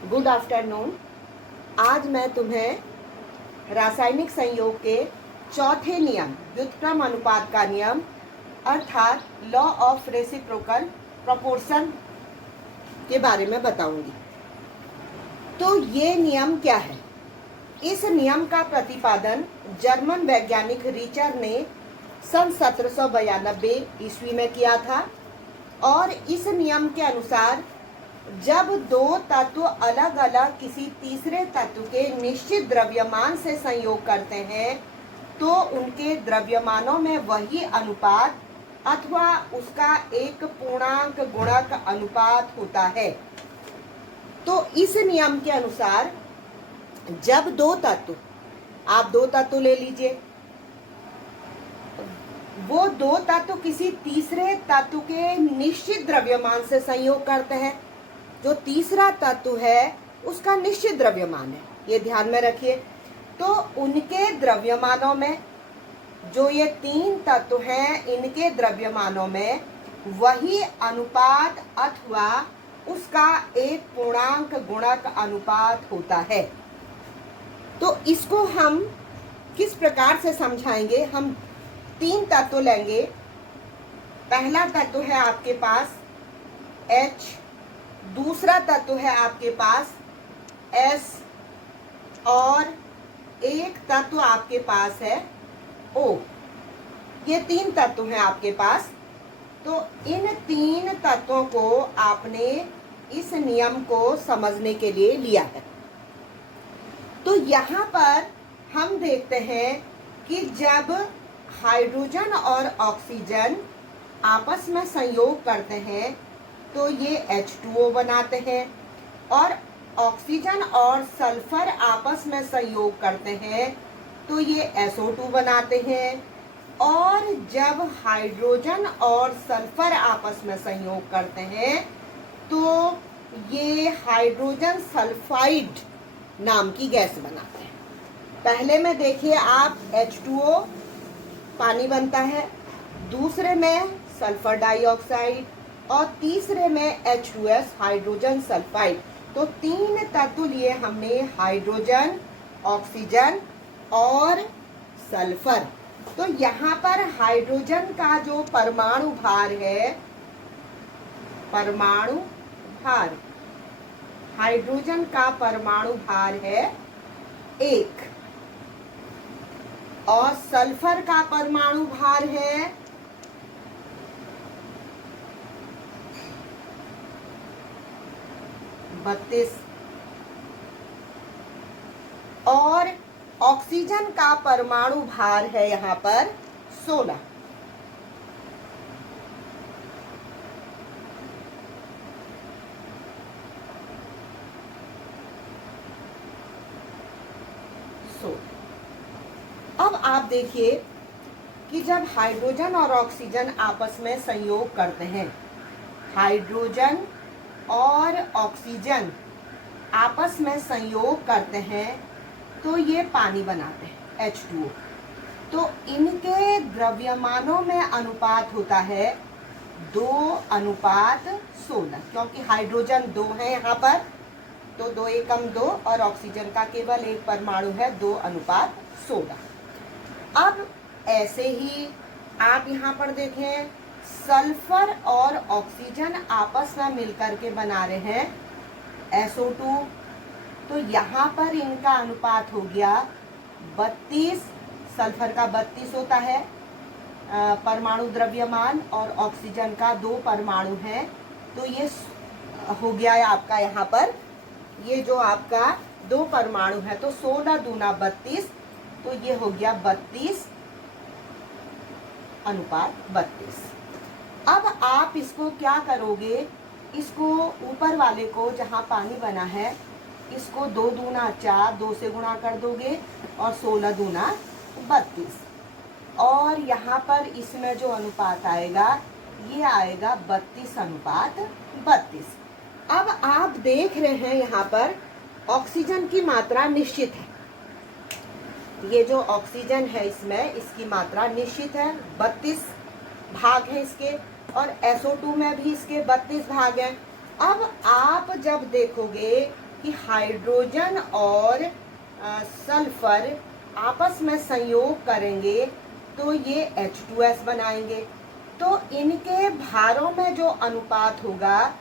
Good afternoon. आज मैं तुम्हें रासायनिक संयोग के चौथे नियम व्युत्क्रम अनुपात का नियम अर्थात लॉ ऑफ रेसिप्रोकल प्रोपोर्शन के बारे में बताऊंगी। तो ये नियम क्या है? इस नियम का प्रतिपादन जर्मन वैज्ञानिक रिचर ने सन 1792 ईस्वी में किया था और इस नियम के अनुसार जब दो तत्व अलग अलग किसी तीसरे तत्व के निश्चित द्रव्यमान से संयोग करते हैं तो उनके द्रव्यमानों में वही अनुपात अथवा उसका एक पूर्णांक गुणक अनुपात होता है। तो इस नियम के अनुसार जब दो तत्व, आप दो तत्व ले लीजिए, वो दो तत्व किसी तीसरे तत्व के निश्चित द्रव्यमान से संयोग करते हैं। जो तीसरा तत्व है उसका निश्चित द्रव्यमान है, ये ध्यान में रखिए। तो उनके द्रव्यमानों में, जो ये तीन तत्व हैं, इनके द्रव्यमानों में वही अनुपात अथवा उसका एक पूर्णांक गुणक अनुपात होता है। तो इसको हम किस प्रकार से समझाएंगे? हम तीन तत्व लेंगे। पहला तत्व है आपके पास H, दूसरा तत्व है आपके पास S और एक तत्व आपके पास है O। ये तीन तत्व हैं आपके पास। तो इन तीन तत्वों को आपने इस नियम को समझने के लिए लिया है। तो यहाँ पर हम देखते हैं कि जब हाइड्रोजन और ऑक्सीजन आपस में संयोग करते हैं तो ये H2O बनाते हैं और ऑक्सीजन और सल्फर आपस में संयोग करते हैं तो ये SO2 बनाते हैं। और जब हाइड्रोजन और सल्फर आपस में संयोग करते हैं तो ये हाइड्रोजन सल्फाइड नाम की गैस बनाते हैं। पहले में देखिए आप H2O पानी बनता है, दूसरे में सल्फर डाइऑक्साइड और तीसरे में H2S हाइड्रोजन सल्फाइड। तो तीन तत्व लिए हमने, हाइड्रोजन, ऑक्सीजन और सल्फर। तो यहाँ पर हाइड्रोजन का जो परमाणु भार है, परमाणु भार, हाइड्रोजन का परमाणु भार है 1 और सल्फर का परमाणु भार है 32 और ऑक्सीजन का परमाणु भार है यहाँ पर 16। अब आप देखिए कि जब हाइड्रोजन और ऑक्सीजन आपस में संयोग करते हैं, हाइड्रोजन और ऑक्सीजन आपस में संयोग करते हैं तो ये पानी बनाते हैं H2O। तो इनके द्रव्यमानों में अनुपात होता है 2:16, क्योंकि हाइड्रोजन 2 है यहाँ पर, तो 2 एकम 2 और ऑक्सीजन का केवल एक परमाणु है 2:16। अब ऐसे ही आप यहाँ पर देखें, सल्फर और ऑक्सीजन आपस में मिलकर के बना रहे हैं SO2। तो यहाँ पर इनका अनुपात हो गया 32, सल्फर का 32 होता है परमाणु द्रव्यमान और ऑक्सीजन का 2 परमाणु है। तो ये हो गया है आपका यहाँ पर, ये जो आपका 2 परमाणु है तो 16 दूना 32, तो ये हो गया 32:32। अब आप इसको क्या करोगे? इसको ऊपर वाले को, जहाँ पानी बना है, इसको 2 दूना 4, 2 से गुणा कर दोगे और 16 दूना 32 और यहाँ पर इसमें जो अनुपात आएगा ये आएगा 32:32। अब आप देख रहे हैं यहाँ पर ऑक्सीजन की मात्रा निश्चित है। ये जो ऑक्सीजन है इसमें, इसकी मात्रा निश्चित है, 32 भाग हैं इसके, और SO2 में भी इसके 32 भाग हैं। अब आप जब देखोगे कि हाइड्रोजन और सल्फर आपस में संयोग करेंगे तो ये H2S बनाएंगे। तो इनके भारों में जो अनुपात होगा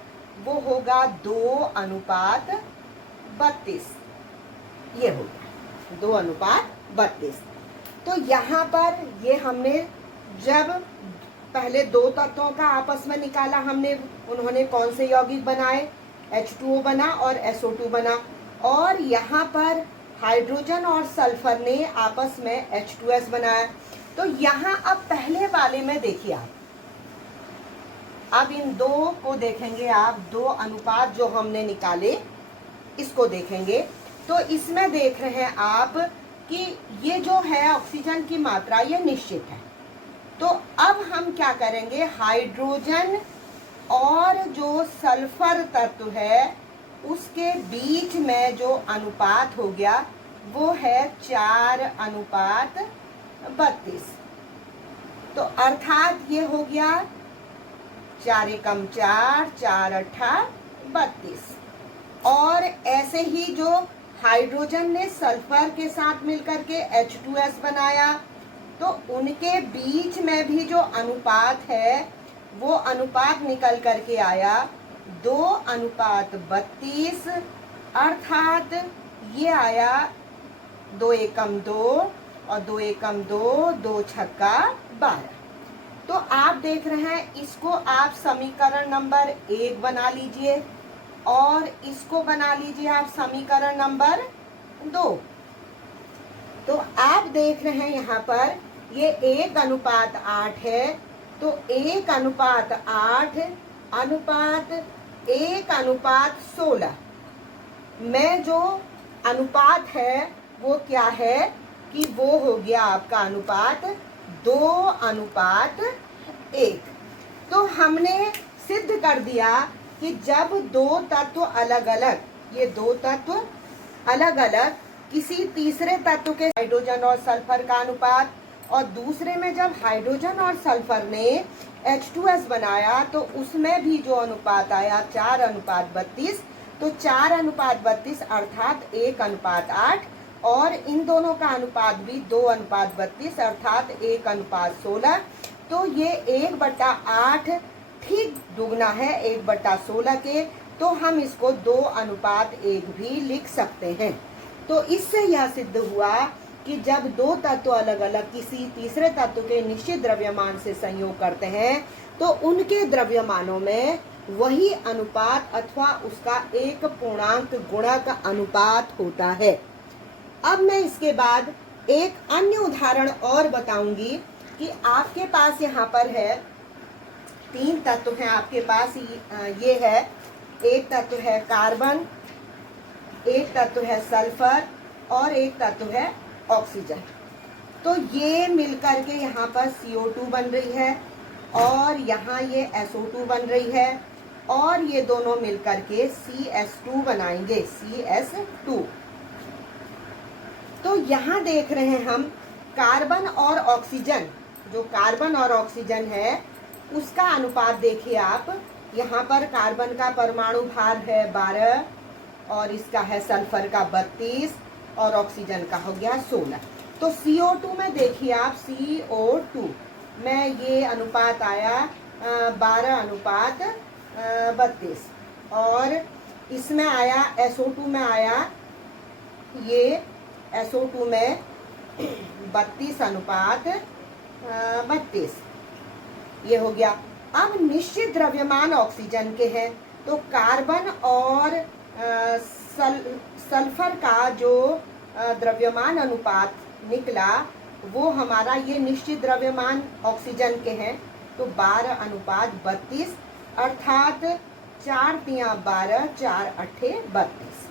वो होगा 2:32। ये हो गया 2:32। तो यहाँ पर ये हमने जब पहले दो तत्वों का आपस में निकाला हमने, उन्होंने कौन से यौगिक बनाए, H2O बना और SO2 बना। और यहाँ पर हाइड्रोजन और सल्फर ने आपस में H2S बनाया। तो यहाँ अब पहले वाले में देखिए आप, अब इन दो को देखेंगे आप, दो अनुपात जो हमने निकाले इसको देखेंगे। तो इसमें देख रहे हैं आप कि ये जो है ऑक्सीजन की मात्रा ये निश्चित है। तो अब हम क्या करेंगे, हाइड्रोजन और जो सल्फर तत्व है उसके बीच में जो अनुपात हो गया वो है 4:32। तो अर्थात ये हो गया 4 एकम 4, 4 अट्ठा 32। और ऐसे ही जो हाइड्रोजन ने सल्फर के साथ मिलकर के H2S बनाया, तो उनके बीच में भी जो अनुपात है वो अनुपात निकल करके आया 2:32। अर्थात ये आया 2 एकम 2 और 2 एकम 2, 2 छक्का 12। तो आप देख रहे हैं, इसको आप समीकरण नंबर 1 बना लीजिए और इसको बना लीजिए आप समीकरण नंबर 2। तो आप देख रहे हैं यहाँ पर ये 1:8 है। तो 1:8 अनुपात 1:16 में जो अनुपात है वो क्या है कि वो हो गया आपका अनुपात 2:1। तो हमने सिद्ध कर दिया कि जब दो तत्व अलग अलग, ये दो तत्व अलग अलग किसी तीसरे तत्व के हाइड्रोजन और सल्फर का अनुपात, और दूसरे में जब हाइड्रोजन और सल्फर ने H2S बनाया तो उसमें भी जो अनुपात आया 4:32। तो 4:32 अर्थात 1:8, और इन दोनों का अनुपात भी 2:32 अर्थात 1:16। तो ये 1/8 ठीक दुगना है 1/16 के। तो हम इसको 2:1 भी लिख सकते हैं। तो इससे यह सिद्ध हुआ कि जब दो तत्व अलग अलग किसी तीसरे तत्व के निश्चित द्रव्यमान से संयोग करते हैं तो उनके द्रव्यमानों में वही अनुपात अथवा उसका एक पूर्णांक गुणक अनुपात होता है। अब मैं इसके बाद एक अन्य उदाहरण और बताऊंगी कि आपके पास यहाँ पर है 3 तत्व हैं आपके पास। ये है, एक तत्व है कार्बन, एक तत्व है सल्फर और एक तत्व है ऑक्सीजन। तो ये मिलकर के यहाँ पर CO2 बन रही है और यहाँ ये SO2 बन रही है, और ये दोनों मिलकर के CS2 बनाएंगे, CS2। तो यहाँ देख रहे हैं हम कार्बन और ऑक्सीजन, जो कार्बन और ऑक्सीजन है उसका अनुपात देखिए आप। यहाँ पर कार्बन का परमाणु भार है 12 और इसका है सल्फर का 32 और ऑक्सीजन का हो गया 16। तो CO2 में देखिए आप, CO2 में ये अनुपात आया 12:32 और इसमें आया SO2 में आया ये SO2 में 32:32 ये हो गया। अब निश्चित द्रव्यमान ऑक्सीजन के हैं, तो कार्बन और सल्फर का जो द्रव्यमान अनुपात निकला वो हमारा ये निश्चित द्रव्यमान ऑक्सीजन के हैं। तो 12:32 अर्थात 4×3=12, 4×8=32।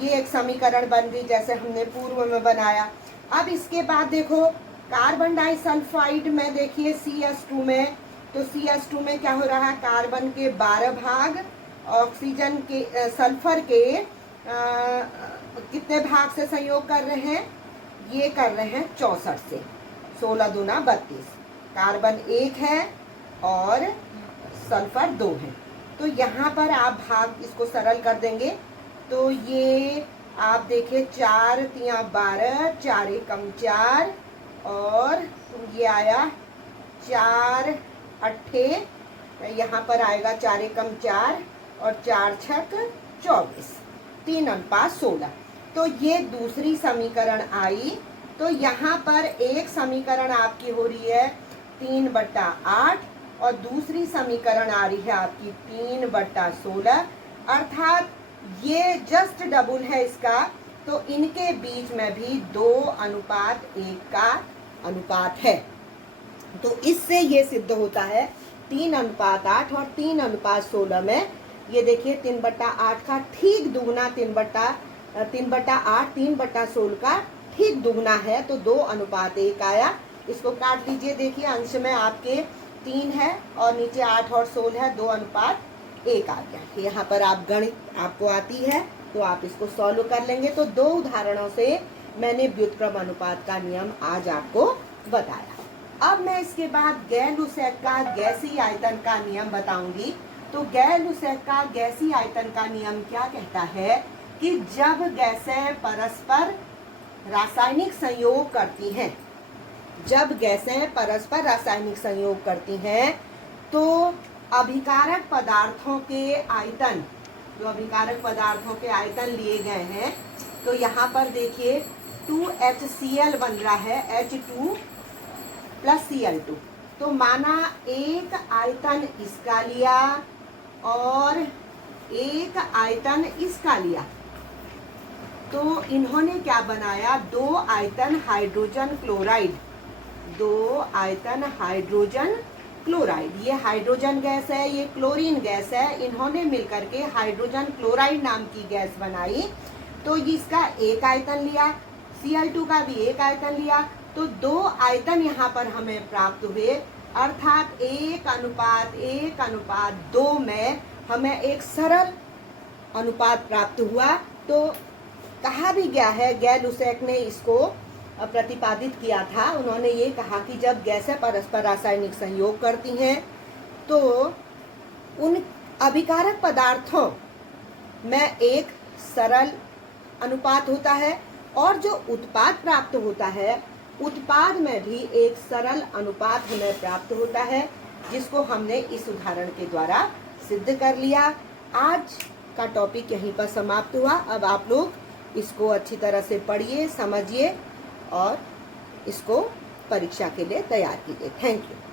ये एक समीकरण बन गई जैसे हमने पूर्व में बनाया। अब इसके बाद देखो कार्बन डाइसल्फाइड में देखिए CS2 में, तो CS2 में क्या हो रहा है, कार्बन के 12 भाग, ऑक्सीजन के सल्फर के कितने भाग से संयोग कर रहे हैं, ये कर रहे हैं 64 से। 16×2=32। कार्बन 1 है और सल्फर 2 है। तो यहाँ पर आप भाग इसको सरल कर देंगे तो ये आप देखिए 4 तिया 12, 4 एकम 4 और ये आया 4 अट्ठे, यहाँ पर आएगा 4 एकम 4 और 4 छक 24, 3:16। तो ये दूसरी समीकरण आई। तो यहाँ पर एक समीकरण आपकी हो रही है 3/8 और दूसरी समीकरण आ रही है आपकी 3/16, अर्थात ये जस्ट डबल है इसका। तो इनके बीच में भी 2:1 का अनुपात है। तो इससे ये सिद्ध होता है 3:8 और 3:16 में, ये देखिए 3/8 का ठीक दुगना 3/8 3/16 का ठीक दुगना है, तो 2:1 आया। इसको काट लीजिए, देखिए अंश में आपके 3 है और नीचे 8 और 16 है, 2:1 आ गया। यहाँ पर आप गणित आपको आती है तो आप इसको सॉल्व कर लेंगे। तो 2 उदाहरणों से मैंने व्युत्क्रम अनुपात का नियम आज आपको बताया। अब मैं इसके बाद गैर-लुसैक का गैसीय आयतन का नियम बताऊंगी। तो गैर-लुसैक का गैसीय आयतन का नियम क्या कहता है कि जब गैसें परस्पर रासायनिक संयोग करती हैं, जब गैसें परस्पर रासायनिक संयोग करती हैं तो अभिकारक पदार्थों के आयतन, जो अभिकारक पदार्थों के आयतन लिए गए हैं, तो यहाँ पर देखिए 2HCl बन रहा है, H2 + Cl2। तो माना एक आयतन इसका लिया और एक आयतन इसका लिया, तो इन्होंने क्या बनाया, 2 आयतन हाइड्रोजन क्लोराइड, 2 आयतन हाइड्रोजन क्लोराइड। ये हाइड्रोजन गैस है, ये क्लोरीन गैस है, इन्होंने मिलकर के हाइड्रोजन क्लोराइड नाम की गैस बनाई। तो इसका एक आयतन लिया, Cl2 का भी एक आयतन लिया, तो 2 आयतन यहाँ पर हमें प्राप्त हुए, अर्थात 1:1:2 में हमें एक सरल अनुपात प्राप्त हुआ। तो कहा भी गया है, गैर-लुसैक ने इसको प्रतिपादित किया था। उन्होंने ये कहा कि जब गैसें परस्पर रासायनिक संयोग करती हैं तो उन अभिकारक पदार्थों में एक सरल अनुपात होता है और जो उत्पाद प्राप्त होता है, उत्पाद में भी एक सरल अनुपात हमें प्राप्त होता है, जिसको हमने इस उदाहरण के द्वारा सिद्ध कर लिया। आज का टॉपिक यहीं पर समाप्त हुआ। अब आप लोग इसको अच्छी तरह से पढ़िए, समझिए और इसको परीक्षा के लिए तैयार कीजिए। Thank you.